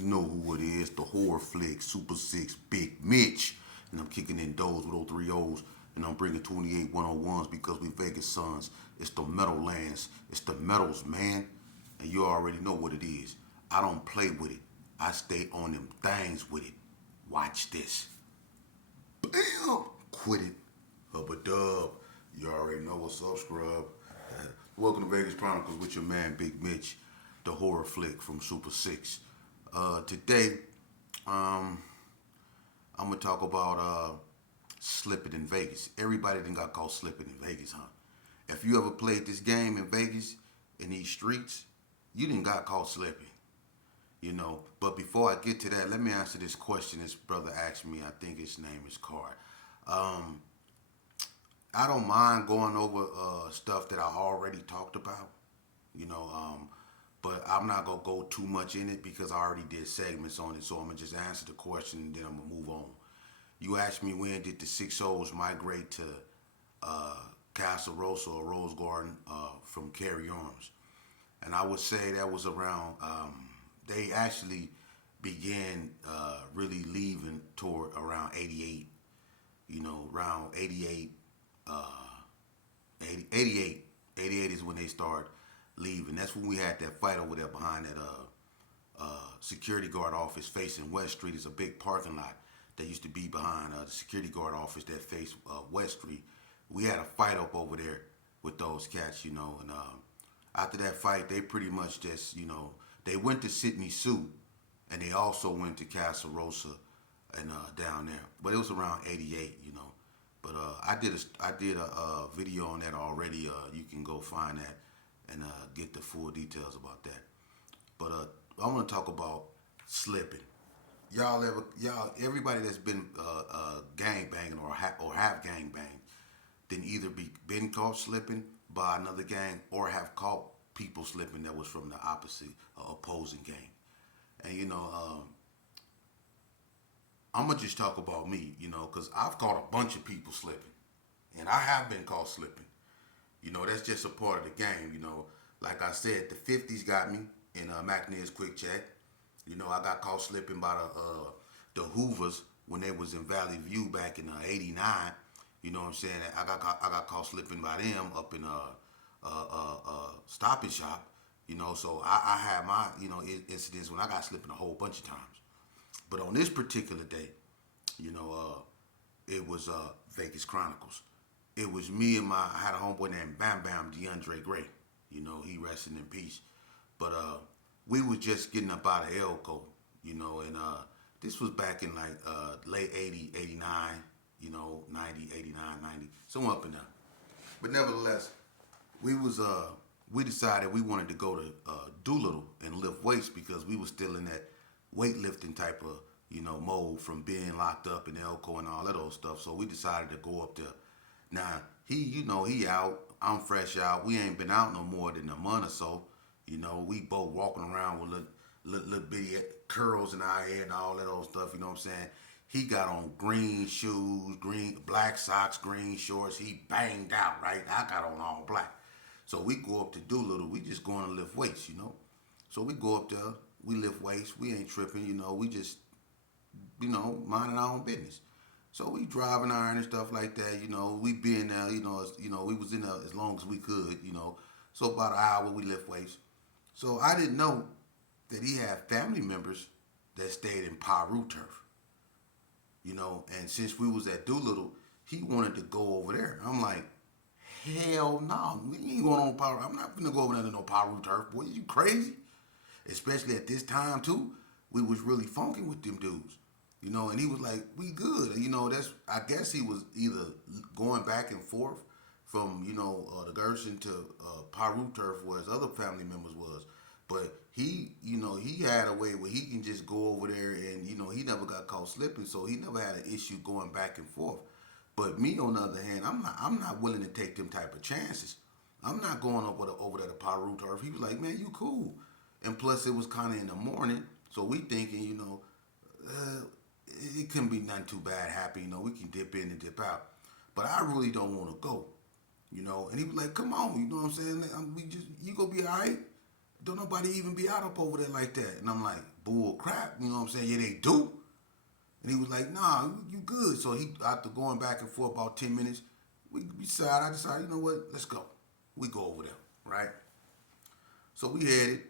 You know who it is, the horror flick, Super 6, Big Mitch. And I'm kicking in those with 03 O's. And I'm bringing 28 101s because we Vegas sons. It's the metal lands. It's the metals, man. And you already know what it is. I don't play with it. I stay on them things with it. Watch this. Bam! Quit it. Hubba dub. You already know what's up, scrub. Welcome to Vegas Chronicles with your man Big Mitch, the horror flick from Super 6. Today, I'm gonna talk about slipping in Vegas. Everybody done got caught slipping in Vegas, huh? If you ever played this game in Vegas, in these streets, you didn't got caught slipping. You know, but before I get to that, let me answer this question this brother asked me. I think his name is Card. I don't mind going over stuff that I already talked about, you know, but I'm not gonna go too much in it because I already did segments on it. So I'm gonna just answer the question and then I'm gonna move on. You asked me when did the six O's migrate to Casa Rosa or Rose Garden from Carry Arms, and I would say that was around. They actually began really leaving toward around 88. You know, around 88, 88, 88 is when they start leaving. That's when we had that fight over there behind that security guard office facing West Street. It's a big parking lot that used to be behind the security guard office that faced West Street. We had a fight up over there with those cats, you know, and after that fight, they pretty much just, you know, they went to Sydney Sue, and they also went to Casa Rosa and down there. But it was around 88, you know. But I did a video on that already. You can go find that and get the full details about that. But I want to talk about slipping. Everybody that's been gang banging or have gang banged, then either been caught slipping by another gang or have caught people slipping that was from the opposite opposing gang. And you know, I'm gonna just talk about me, you know, because I've caught a bunch of people slipping, and I have been caught slipping. You know, that's just a part of the game. You know, like I said, the 50s got me in McNair's Quick Check. You know, I got caught slipping by the Hoovers when they was in Valley View back in '89. You know what I'm saying? I got caught slipping by them up in Stop and Shop. You know, so I had my incidents when I got slipping a whole bunch of times. But on this particular day, you know, it was Vegas Chronicles. It was me and I had a homeboy named Bam Bam DeAndre Gray. You know, he resting in peace. But we was just getting up out of Elko, you know, and this was back in like late 80, 89, you know, 90, 89, 90, somewhere up in there. But nevertheless, we decided we wanted to go to Doolittle and lift weights because we was still in that weightlifting type of, you know, mode from being locked up in Elko and all that old stuff. So we decided to go up there. Now, he out, I'm fresh out. We ain't been out no more than a month or so. You know, we both walking around with little bitty curls in our hair and all that old stuff, you know what I'm saying? He got on green shoes, black socks, green shorts. He banged out, right? I got on all black. So we go up to Doolittle. We just going to lift weights, you know? So we go up there. We lift weights. We ain't tripping, you know. We just, you know, minding our own business. So we driving iron and stuff like that, you know. We been there, we was in there as long as we could, you know. So about an hour we lift weights. So I didn't know that he had family members that stayed in Paru turf, you know. And since we was at Doolittle, he wanted to go over there. I'm like, hell no, we ain't going on Paru. I'm not gonna go over there to no Paru turf. Boy, you crazy? Especially at this time too, we was really funky with them dudes, you know. And he was like, "We good," you know. I guess he was either going back and forth from the Gerson to Paru turf where his other family members was, but he had a way where he can just go over there and he never got caught slipping, so he never had an issue going back and forth. But me on the other hand, I'm not willing to take them type of chances. I'm not going over there to Paru turf. He was like, "Man, you cool." And plus, it was kind of in the morning, so we thinking, it couldn't be nothing too bad happening. We can dip in and dip out. But I really don't want to go, And he was like, "Come on, you know what I'm saying? You gonna be all right? Don't nobody even be out up over there like that." And I'm like, bull crap. You know what I'm saying? Yeah, they do. And he was like, nah, you good. So he, after going back and forth about 10 minutes, I decided, you know what, let's go. We go over there, right? So we headed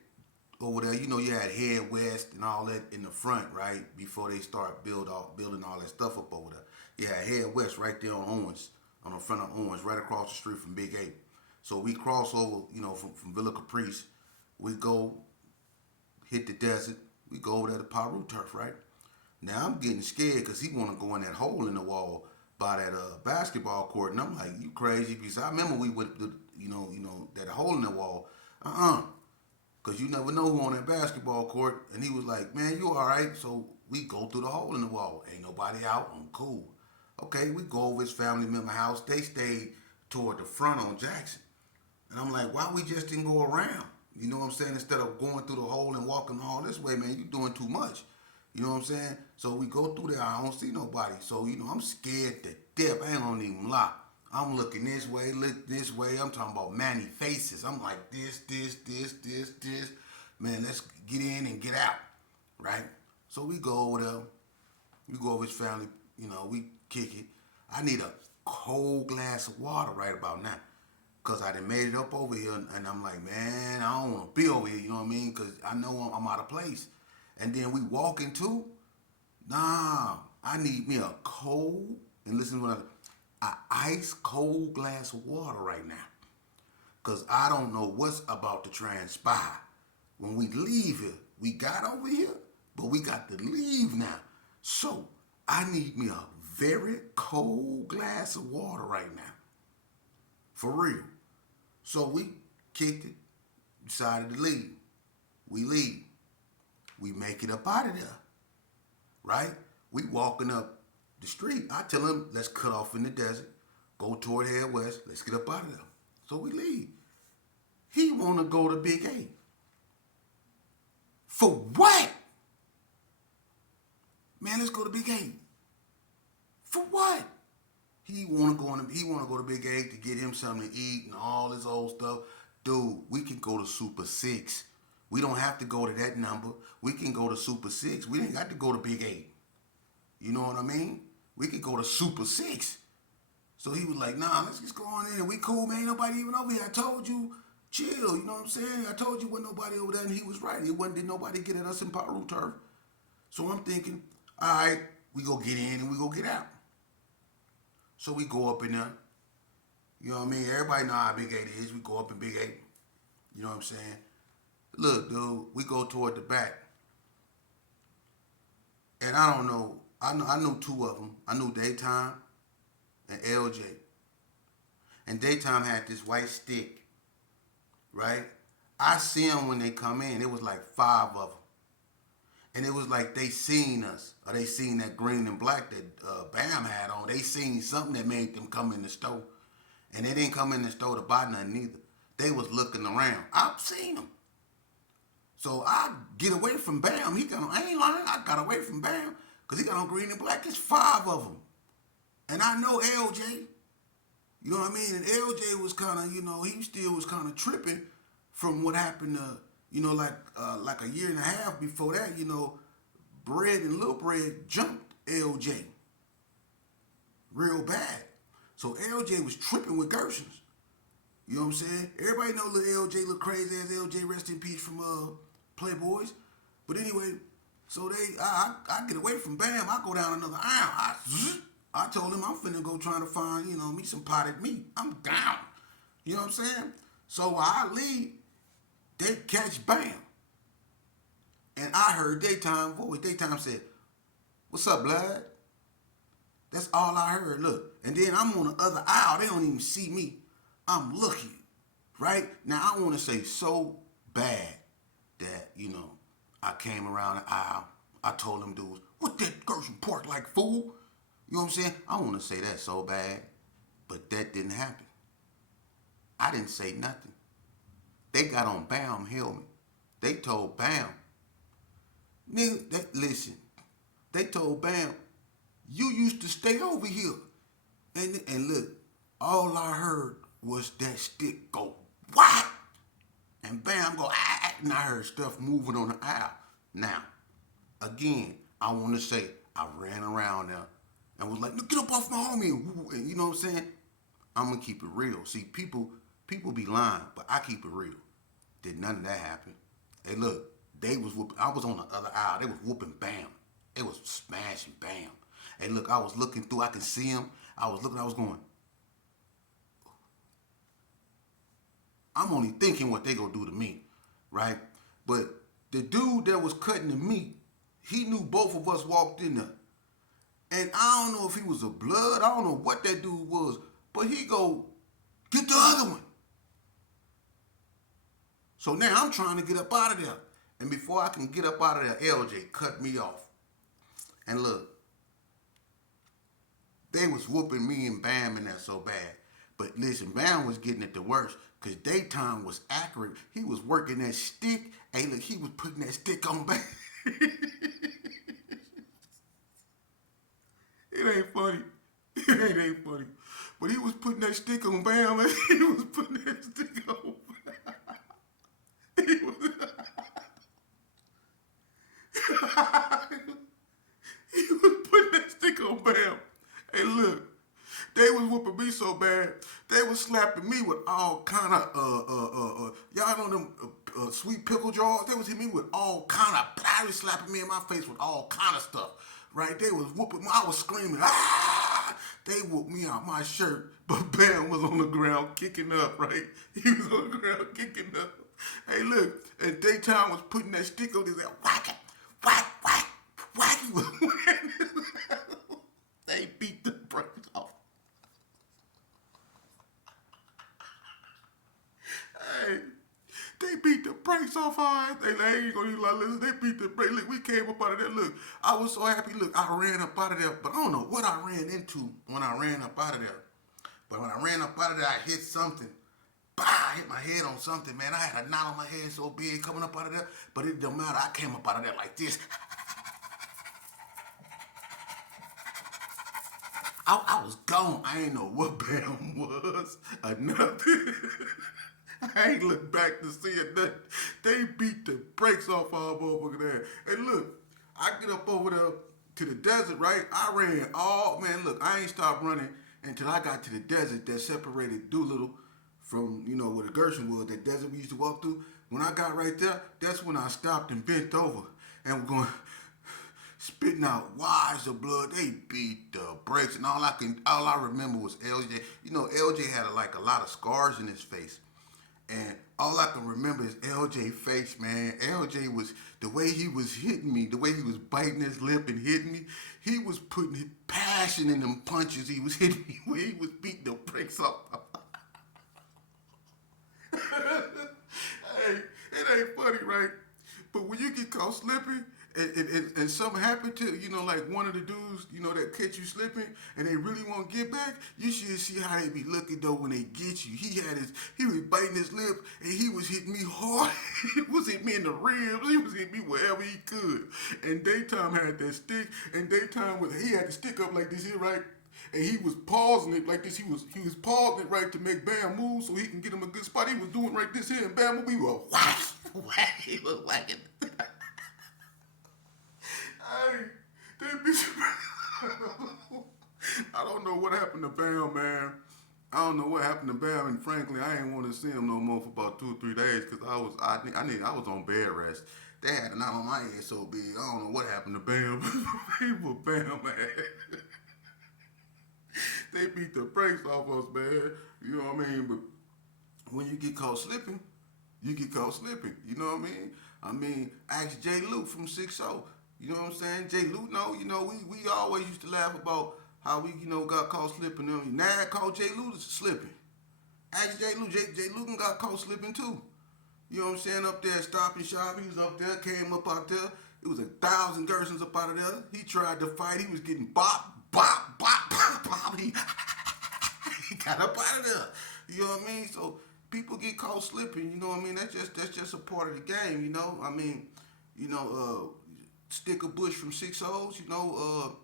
over there. You know, you had head west and all that in the front, right? Before they start building all that stuff up over there. You had head west right there on Owens, on the front of Owens, right across the street from Bigg. So we cross over, you know, from Villa Caprice. We go hit the desert. We go over there to Paru turf, right? Now I'm getting scared because he want to go in that hole in the wall by that basketball court, and I'm like, you crazy? Because I remember we went, you know that hole in the wall, because you never know who on that basketball court. And he was like, man, you all right? So we go through the hole in the wall. Ain't nobody out. I'm cool. Okay, we go over his family member house. They stayed toward the front on Jackson, and I'm like, why we just didn't go around? You know what I'm saying? Instead of going through the hole and walking all this way, man, you doing too much. You know what I'm saying? So we go through there. I don't see nobody. So, you know, I'm scared to death. I ain't gonna even lie. I'm looking this way, look this way. I'm talking about many faces. I'm like, this. Man, let's get in and get out, right? So we go over there. We go over his family. You know, we kick it. I need a cold glass of water right about now. Because I done made it up over here. And I'm like, man, I don't want to be over here. You know what I mean? Because I know I'm out of place. And then we walk into, nah, I need me a cold, and listen to what ice cold glass of water right now. Because I don't know what's about to transpire. When we leave here, we got over here, but we got to leave now. So I need me a very cold glass of water right now. For real. So we kicked it, decided to leave. We leave. We make it up out of there, right? We walking up the street. I tell him, let's cut off in the desert, go toward head west, let's get up out of there. So we leave. He want to go to Bigg. For what? Man, let's go to Bigg. For what? He want to go to Bigg to get him something to eat and all this old stuff. Dude, we can go to Super 6. We don't have to go to that number. We can go to Super 6. We ain't got to go to Bigg. You know what I mean? We could go to Super 6. So he was like, nah, let's just go on in. We cool, man. Ain't nobody even over here. I told you, chill. You know what I'm saying? I told you wasn't nobody over there, and he was right. Did nobody get at us in Paru turf. So I'm thinking, all right, we go get in and we go get out. So we go up in there. You know what I mean? Everybody know how Bigg is. We go up in Bigg. You know what I'm saying? Look, dude, we go toward the back. And I don't know. I knew two of them. I knew Daytime and LJ. And Daytime had this white stick, right? I see them when they come in. It was like 5 of them. And it was like they seen us, or they seen that green and black that Bam had on. They seen something that made them come in the store. And they didn't come in the store to buy nothing either. They was looking around. I've seen them. So I get away from Bam. I ain't lying, I got away from Bam because he got on green and black. There's 5 of them. And I know LJ. You know what I mean? And LJ was kind of, he still was kind of tripping from what happened like a year and a half before that, Bread and Lil Bread jumped LJ real bad. So LJ was tripping with Gershons. You know what I'm saying? Everybody know little LJ, little crazy ass LJ, rest in peace from Playboys. But anyway, so I get away from Bam. I go down another aisle. I told him I'm finna go trying to find, me some potted meat. I'm down. You know what I'm saying? So while I leave, they catch Bam. And I heard Daytime voice. Daytime said, "What's up, blood?" That's all I heard. Look. And then I'm on the other aisle. They don't even see me. I'm looking. Right? Now, I want to say so bad that, I came around the aisle. I told them dudes, "What that Gershon pork like, fool?" You know what I'm saying? I want to say that so bad. But that didn't happen. I didn't say nothing. They got on Bam helmet. They told Bam, nigga, listen, they told Bam, you used to stay over here. And look, all I heard was that stick go, what? And Bam go, ah, and I heard stuff moving on the aisle. Now, Again, I want to say I ran around there and was like, "No, get up off my homie," and you know what I'm saying? I'm gonna keep it real. See, people be lying, but I keep it real. Did none of that happen? Hey, look, they was whooping. I was on the other aisle. They was whooping bam. They was smashing bam. Hey, look, I was looking through. I could see them. I was looking. I was going. I'm only thinking what they gonna do to me, right? But the dude that was cutting the meat, he knew both of us walked in there. And I don't know if he was a blood, I don't know what that dude was, but he go, get the other one. So now I'm trying to get up out of there. And before I can get up out of there, LJ cut me off. And look, they was whooping me and Bam in there so bad. But listen, Bam was getting it the worst because daytime was accurate. He was working that stick. Hey, look, he was putting that stick on Bam. It ain't funny. It ain't funny. But he was putting that stick on Bam. And he was putting that stick on Bam. He was, he was putting that stick on Bam. Hey, look. They was whooping me so bad. They was slapping me with all kind of y'all know them sweet pickle jaws. They was hitting me with all kind of. They was slapping me in my face with all kind of stuff. Right? They was whooping me. I was screaming. Ah! They whooped me out my shirt, but Bam was on the ground kicking up. Right? He was on the ground kicking up. Hey, look. And daytime was putting that stick on his head. Whack it, whack, whack, whack. He was. They beat the brakes off. Hey, they beat the brakes off our ass. They ain't gonna even like, listen, they beat the brakes. Look, we came up out of there. Look, I was so happy. Look, I ran up out of there, but I don't know what I ran into when I ran up out of there. But when I ran up out of there, I hit something. Bah, I hit my head on something, man. I had a knot on my head so big coming up out of there, but it don't matter. I came up out of there like this. I was gone. I ain't know what Bam was or nothing. I ain't look back to see it. They beat the brakes off our motherfucker there. And look, I get up over there to the desert, right? I ran all, man, look, I ain't stopped running until I got to the desert that separated Doolittle from, you know, where the Gershon was, that desert we used to walk through. When I got right there, that's when I stopped and bent over and we're going, spitting out wads of blood. They beat the brakes, and all I remember was LJ. You know, LJ had like a lot of scars in his face, and all I can remember is LJ face, man. LJ was the way he was hitting me, the way he was biting his lip and hitting me. He was putting passion in them punches. He was hitting me where he was beating the brakes off. Hey, it ain't funny, right? But when you get caught slipping, and something happened to, you know, like one of the dudes, you know, that catch you slipping and they really want to get back, you should see how they be looking though when they get you. He was biting his lip and he was hitting me hard. He was hitting me in the ribs. He was hitting me wherever he could. And Daytime had that stick, and Daytime he had the stick up like this here, right? And he was pausing it like this. He was pausing it right to make Bam move so he can get him a good spot. He was doing right this here, and Bam, we were whack, whack. He was whacking. Hey, they be. I don't know what happened to Bam, man. I don't know what happened to Bam, and frankly, I ain't want to see him no more for about 2 or 3 days because I was on bed rest. They had a knot on my head so big. I don't know what happened to Bam. People, Bam, man. They beat the brakes off us, man. You know what I mean? But when you get caught slipping, you get caught slipping. You know what I mean? I mean, ask Jay Luke from 6-0. You know what I'm saying? Jay Luke, you know, we always used to laugh about how we, you know, got caught slipping. Now I call Jay Luke slipping. Ask Jay Luke. Jay Luke got caught slipping too. You know what I'm saying? Up there, stopping shop. He was up there, came up out there. It was 1,000 Gersons up out of there. He tried to fight. He was getting bop, bop, bop, bop, bop. He got up out of there. You know what I mean? So people get caught slipping. You know what I mean? That's just a part of the game. You know? I mean, you know, Sticker Bush from 6-0s, you know,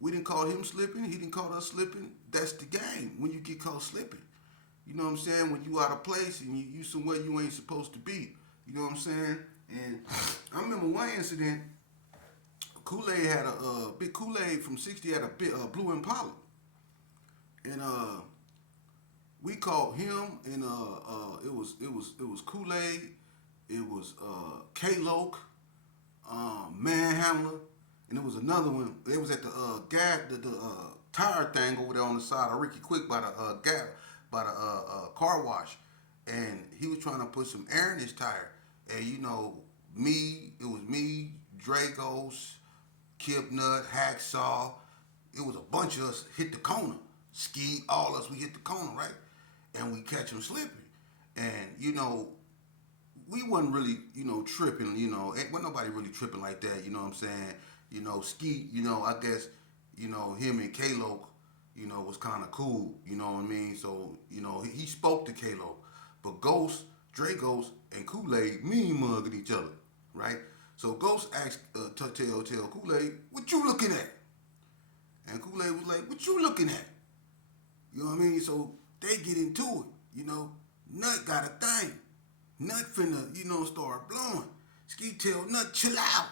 we didn't call him slipping. He didn't call us slipping. That's the game when you get caught slipping. You know what I'm saying? When you out of place and you somewhere you ain't supposed to be. You know what I'm saying? And I remember one incident Kool-Aid had a big Kool-Aid from '60 had a big blue Impala, and we called him, and it was Kool-Aid, it was K-Loke, Manhandler, and it was another one. It was at the gas the tire thing over there on the side of Ricky Quick by the gas by the car wash, and he was trying to put some air in his tire, and it was me, Dragos, Kip Nut, Hacksaw. It was a bunch of us hit the corner. Ski, all us, we hit the corner, right? And we catch him slipping. And, we wasn't really, tripping, wasn't nobody really tripping like that, you know what I'm saying? Ski, I guess, him and K-Lo, was kind of cool, you know what I mean? So, he spoke to K-Lo. But Ghost, Dragos, and Kool-Aid mean mugging each other, right? So Ghost asked tell Kool-Aid, what you looking at? And Kool-Aid was like, what you looking at? You know what I mean? So they get into it, Nut got a thing. Nut finna, start blowing. Ski tell Nut, chill out.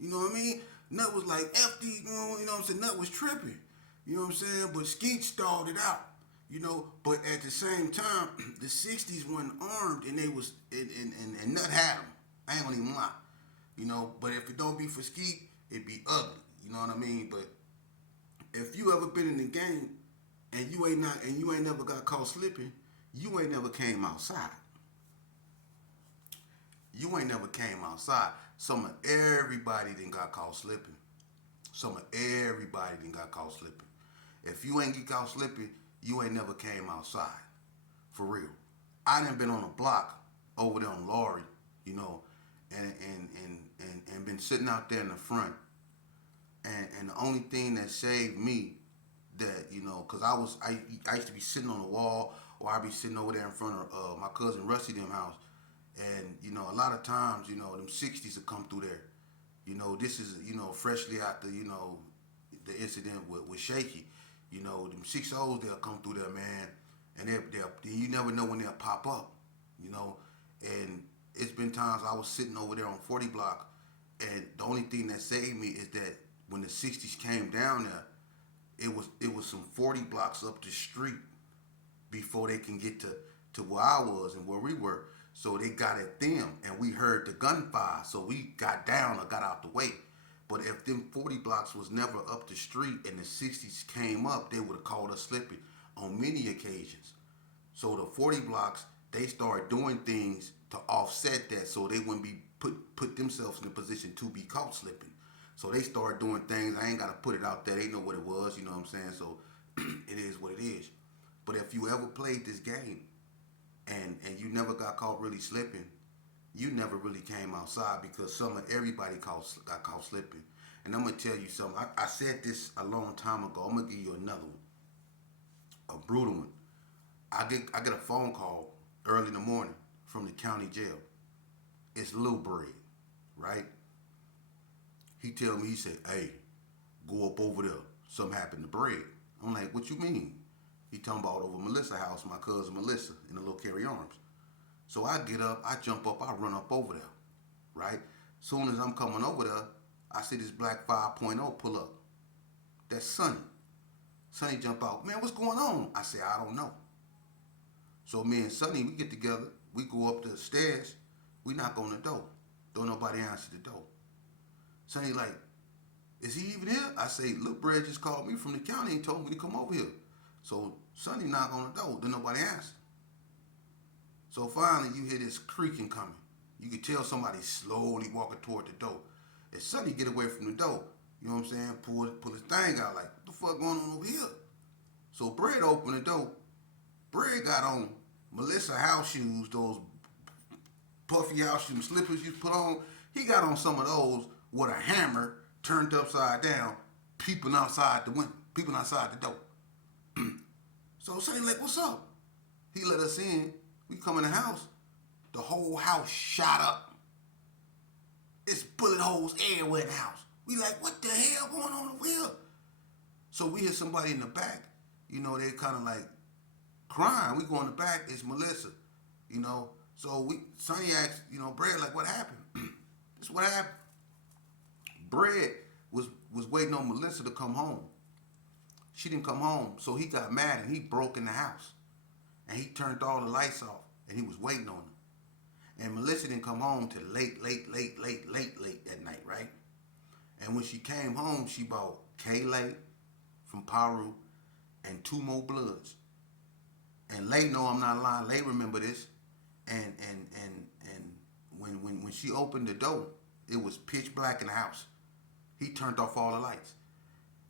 You know what I mean? Nut was like, F these, you know what I'm saying? Nut was tripping. You know what I'm saying? But Skeet stalled it out. But at the same time, the 60s wasn't armed and they was, and Nut had them. I ain't gonna even lie. But if it don't be for Skeet, it be ugly. You know what I mean? But if you ever been in the game and you ain't never got caught slipping, you ain't never came outside. You ain't never came outside. Some of everybody done got caught slipping. Some of everybody done got caught slipping. If you ain't get caught slipping, you ain't never came outside. For real. I done been on a block over there on Laurie, and been sitting out there in the front. And the only thing that saved me that, cause I used to be sitting on the wall, or I'd be sitting over there in front of my cousin Rusty them house. And, a lot of times, them 60s will come through there. This is, freshly after, the incident with Shaky. Them 6-0s, they'll come through there, man. And you never know when they'll pop up, And it's been times I was sitting over there on 40 block, and the only thing that saved me is that when the 60s came down there, it was some 40 blocks up the street before they can get to where I was and where we were. So they got at them, and we heard the gunfire. So we got down or got out the way. But if them 40 blocks was never up the street and the 60s came up, they would have called us slipping on many occasions. So the 40 blocks, they started doing things to offset that so they wouldn't be put themselves in a position to be caught slipping. So they started doing things. I ain't got to put it out there. They know what it was, you know what I'm saying? So it is what it is. But if you ever played this game, and you never got caught really slipping, you never really came outside because everybody got caught slipping. And I'm going to tell you something. I said this a long time ago. I'm going to give you another one, a brutal one. I get a phone call early in the morning from the county jail. It's Lil Bread, right? He tell me, he said, hey, go up over there. Something happened to Bread. I'm like, what you mean? He talking about over Melissa's house, my cousin Melissa, in the little Carry Arms. So I get up, I jump up, I run up over there, right? Soon as I'm coming over there, I see this black 5.0 pull up. That's Sonny. Sonny jump out, man, what's going on? I say, I don't know. So me and Sonny, we get together, we go up the stairs, we knock on the door. Don't nobody answer the door. Sonny like, is he even here? I say, look, Brad just called me from the county and told me to come over here. So Sonny knock on the door, then nobody answered. So finally you hear this creaking coming. You can tell somebody slowly walking toward the door. And Sonny get away from the door, you know what I'm saying, pull his thing out like, what the fuck going on over here? So Brad opened the door. Brad got on Melissa house shoes, those puffy house shoes, slippers you put on. He got on some of those with a hammer turned upside down, peeping outside the window, peeping outside the door. So Sonny like, what's up? He let us in. We come in the house. The whole house shot up. It's bullet holes everywhere in the house. We like, what the hell going on over here? So we hear somebody in the back. They kind of like crying. We go in the back. It's Melissa. So Sonny asked, Brad, like, what happened? This is what happened. Brad was waiting on Melissa to come home. She didn't come home, so he got mad and he broke in the house. And he turned all the lights off and he was waiting on her. And Melissa didn't come home till late at night, right? And when she came home, she bought Kayla from Paru and two more Bloods. And Lay know I'm not lying. Lay remember this. And when she opened the door, it was pitch black in the house. He turned off all the lights.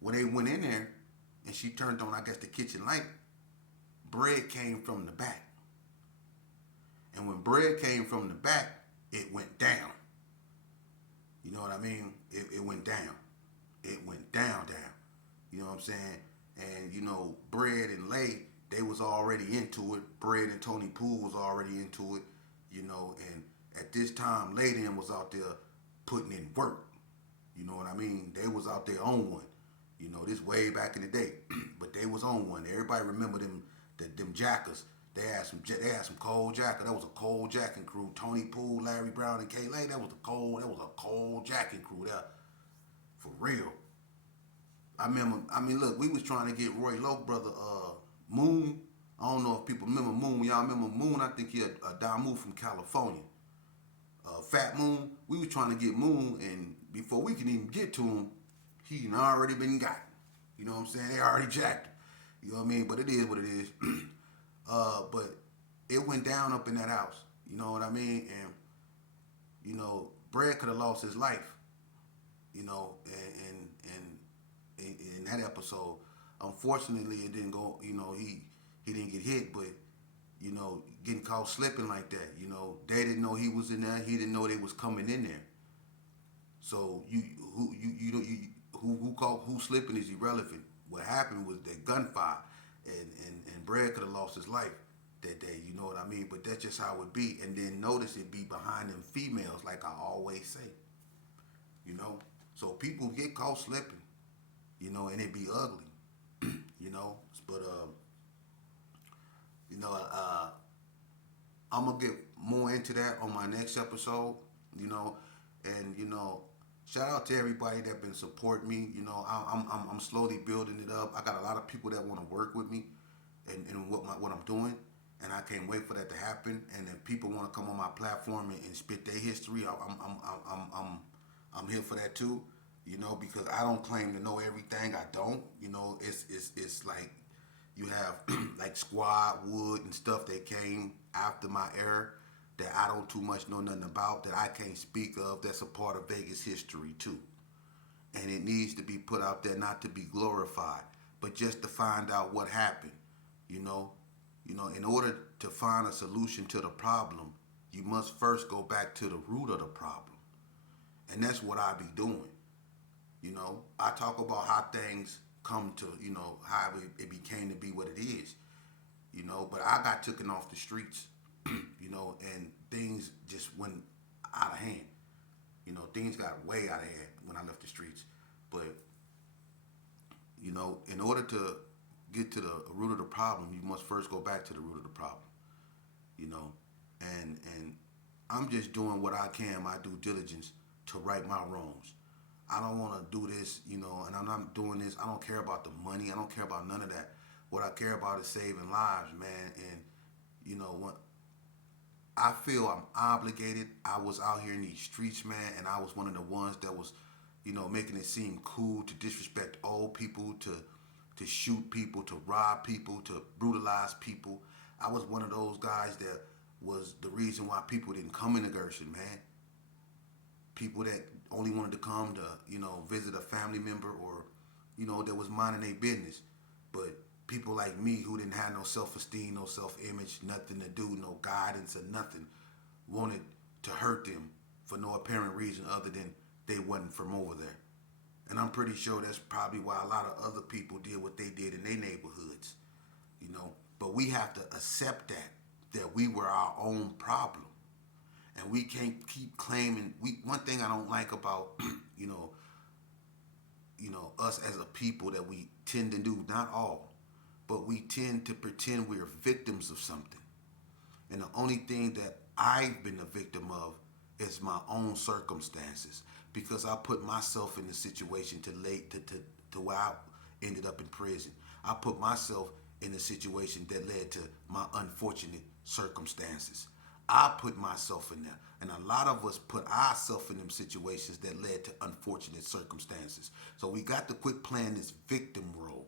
When they went in there and she turned on, I guess, the kitchen light, bread came from the back. And when bread came from the back, it went down. You know what I mean? It went down. It went down. You know what I'm saying? And, you know, Bread and Lay, they was already into it. Bread and Tony Poole was already into it, you know, and at this time, Lay them was out there putting in work. You know what I mean? They was out there on one. You know, this way back in the day. But they was on one. Everybody remember them jackers. They had some cold jacker. That was a cold jacking crew. Tony Poole, Larry Brown, and Kayla. That was a cold jacking crew there. For real. Look, we was trying to get Roy Loke brother Moon. I don't know if people remember Moon. Y'all remember Moon? I think he a Damu from California. Fat Moon. We was trying to get Moon, and before we can even get to him, he already been got. You know what I'm saying? They already jacked him. You know what I mean? But it is what it is. But it went down up in that house. You know what I mean? And, you know, Brad could have lost his life. You know, and in that episode, unfortunately, it didn't go. You know, he didn't get hit, but you know, getting caught slipping like that. You know, they didn't know he was in there. He didn't know they was coming in there. So who slipping is irrelevant. What happened was that gunfire, and Brad could have lost his life that day. You know what I mean? But that's just how it be. And then notice it be behind them females, like I always say. You know, so people get caught slipping. You know, and it be ugly. You know, but I'm gonna get more into that on my next episode. You know, and you know, shout out to everybody that been supporting me. You know, I'm slowly building it up. I got a lot of people that want to work with me, and what I'm doing, and I can't wait for that to happen. And if people want to come on my platform and spit their history, I'm here for that too. You know, because I don't claim to know everything. I don't. You know, it's like you have like Squad, Wood, and stuff that came after my era that I don't too much know nothing about, that I can't speak of, that's a part of Vegas history too. And it needs to be put out there, not to be glorified, but just to find out what happened. You know, in order to find a solution to the problem, you must first go back to the root of the problem. And that's what I be doing. You know, I talk about how things come to, you know, how it became to be what it is. You know, but I got taken off the streets, you know, and things just went out of hand. You know, things got way out of hand when I left the streets. But, you know, in order to get to the root of the problem, you must first go back to the root of the problem. You know, and I'm just doing what I can, my due diligence, to right my wrongs. I don't want to do this, you know, and I'm not doing this. I don't care about the money. I don't care about none of that. What I care about is saving lives, man. And, you know, what I feel I'm obligated. I was out here in these streets, man, and I was one of the ones that was, you know, making it seem cool to disrespect old people, to shoot people, to rob people, to brutalize people. I was one of those guys that was the reason why people didn't come into Gershon, man. People that only wanted to come to, you know, visit a family member or, you know, that was minding their business. But people like me who didn't have no self-esteem, no self-image, nothing to do, no guidance or nothing, wanted to hurt them for no apparent reason other than they wasn't from over there. And I'm pretty sure that's probably why a lot of other people did what they did in their neighborhoods, you know. But we have to accept that we were our own problem. And we can't keep claiming. One thing I don't like about, you know, us as a people that we tend to do, not all, but we tend to pretend we're victims of something. And the only thing that I've been a victim of is my own circumstances. because I put myself in the situation to where I ended up in prison. I put myself in a situation that led to my unfortunate circumstances. I put myself in there. And a lot of us put ourselves in them situations that led to unfortunate circumstances. So we got to quit playing this victim role.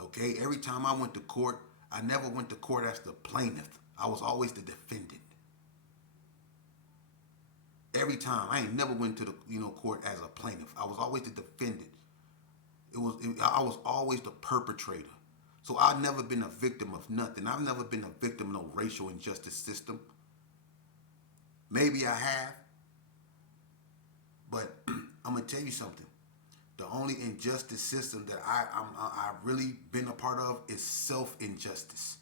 Okay? Every time I went to court, I never went to court as the plaintiff. I was always the defendant. Every time. I ain't never went to the court as a plaintiff. I was always the defendant. I was always the perpetrator. So I've never been a victim of nothing. I've never been a victim of no racial injustice system. Maybe I have, but I'm gonna tell you something. The only injustice system that I've really been a part of is self-injustice.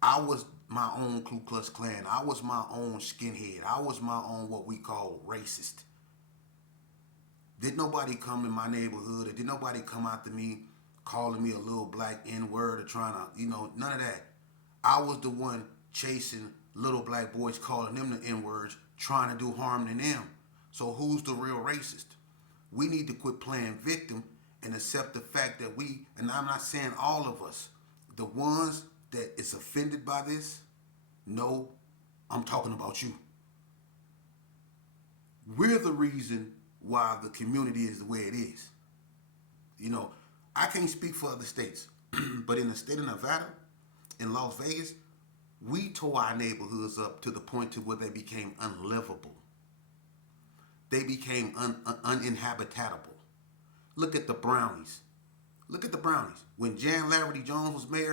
I was my own Ku Klux Klan. I was my own skinhead. I was my own what we call racist. Did nobody come in my neighborhood, or did nobody come after me calling me a little black N-word or trying to, none of that. I was the one chasing little black boys, calling them the N-words, trying to do harm to them. So who's the real racist? We need to quit playing victim and accept the fact that and I'm not saying all of us, the ones that is offended by this, no, I'm talking about you. We're the reason why the community is the way it is. I can't speak for other states, but in the state of Nevada, in Las Vegas, we tore our neighborhoods up to the point to where they became unlivable. They became uninhabitable. Look at the Brownies. When Jan Larry Jones was mayor,